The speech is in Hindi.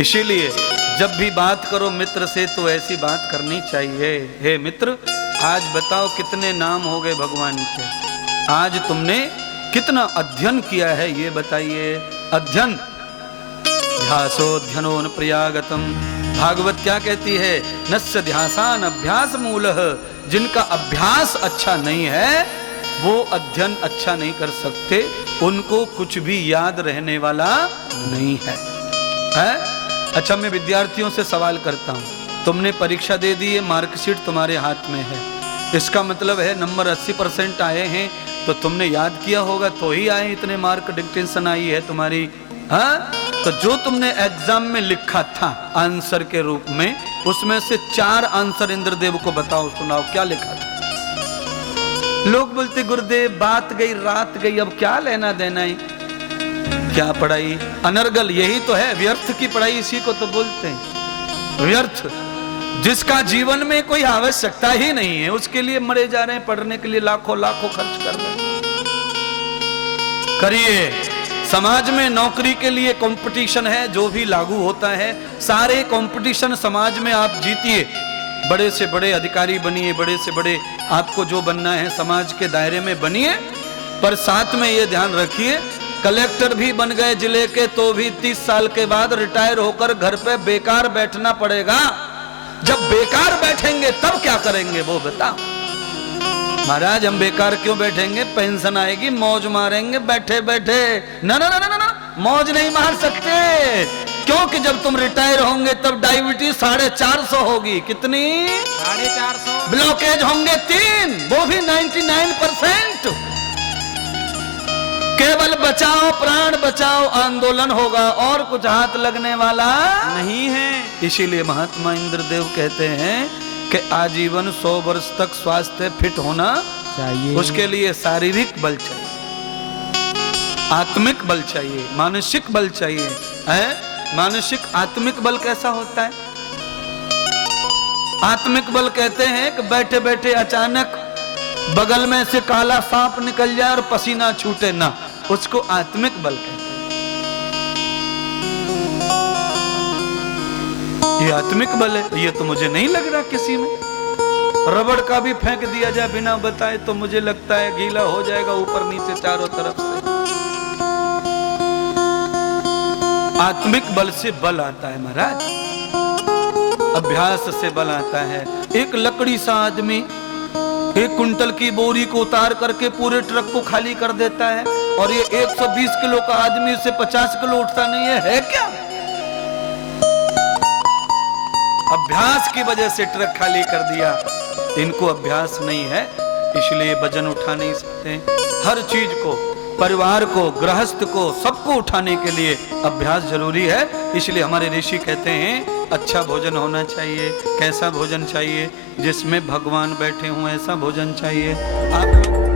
इसीलिए जब भी बात करो मित्र से तो ऐसी बात करनी चाहिए, हे मित्र आज बताओ कितने नाम हो गए भगवान के, आज तुमने कितना अध्ययन किया है ये बताइए। अध्ययन ध्यासोऽध्ययनो न प्रयागतम, भागवत क्या कहती है, नस्य ध्यासान अभ्यास मूलः, जिनका अभ्यास अच्छा नहीं है वो अध्ययन अच्छा नहीं कर सकते, उनको कुछ भी याद रहने वाला नहीं है, अच्छा मैं विद्यार्थियों से सवाल करता हूं, तुमने परीक्षा दे दी है, मार्कशीट तुम्हारे हाथ में है, इसका मतलब है नंबर 80% आए हैं तो तुमने याद किया होगा तो ही आए इतने मार्क, डिक्टेंशन आई है तुम्हारी। हाँ तो जो तुमने एग्जाम में लिखा था आंसर के रूप में, उसमें से 4 आंसर इंद्रदेव को बताओ, सुनाओ क्या लिखा था। लोग बोलते गुरुदेव बात गई रात गई, अब क्या लेना देना है, क्या पढ़ाई अनर्गल, यही तो है व्यर्थ की पढ़ाई, इसी को तो बोलते हैं व्यर्थ। जिसका जीवन में कोई आवश्यकता ही नहीं है उसके लिए मरे जा रहे हैं, पढ़ने के लिए लाखों लाखों खर्च कर रहे हैं। करिए, समाज में नौकरी के लिए कंपटीशन है, जो भी लागू होता है सारे कंपटीशन समाज में आप जीतिए, बड़े से बड़े अधिकारी बनिए, बड़े से बड़े आपको जो बनना है समाज के दायरे में बनिए, पर साथ में ये ध्यान रखिए कलेक्टर भी बन गए जिले के तो भी 30 साल के बाद रिटायर होकर घर पे बेकार बैठना पड़ेगा। जब बेकार बैठेंगे तब क्या करेंगे वो बताओ। महाराज हम बेकार क्यों बैठेंगे, पेंशन आएगी मौज मारेंगे बैठे बैठे, ना ना ना ना ना मौज नहीं मार सकते, क्योंकि जब तुम रिटायर होंगे तब डायबिटीज 450 होगी, कितनी 450, ब्लॉकेज होंगे 3, वो भी 99%। केवल बचाओ प्राण बचाओ आंदोलन होगा और कुछ हाथ लगने वाला नहीं है। इसीलिए महात्मा इंद्रदेव कहते हैं कि आजीवन 100 वर्ष तक स्वास्थ्य फिट होना चाहिए, उसके लिए शारीरिक बल चाहिए, आत्मिक बल चाहिए, मानसिक बल चाहिए, है मानसिक आत्मिक बल कैसा होता है, आत्मिक बल कहते हैं कि बैठे बैठे अचानक बगल में से काला सांप निकल जाए और पसीना छूटे ना, उसको आत्मिक बल कहते हैं। ये आत्मिक बल है, ये तो मुझे नहीं लग रहा किसी में। रबड़ का भी फेंक दिया जाए बिना बताए तो मुझे लगता है गीला हो जाएगा ऊपर नीचे चारों तरफ से। आत्मिक बल से बल आता है महाराज, अभ्यास से बल आता है। एक लकड़ी सा आदमी 1 कुंटल की बोरी को उतार करके पूरे ट्रक को खाली कर देता है, और ये 120 किलो का आदमी उससे 50 किलो उठता नहीं है क्या? अभ्यास की वजह से ट्रक खाली कर दिया, इनको अभ्यास नहीं है इसलिए वजन उठा नहीं सकते। हर चीज को, परिवार को, गृहस्थ को, सबको उठाने के लिए अभ्यास जरूरी है। इसलिए हमारे ऋषि कहते हैं अच्छा भोजन होना चाहिए। कैसा भोजन चाहिए? जिसमें भगवान बैठे हों ऐसा भोजन चाहिए। आप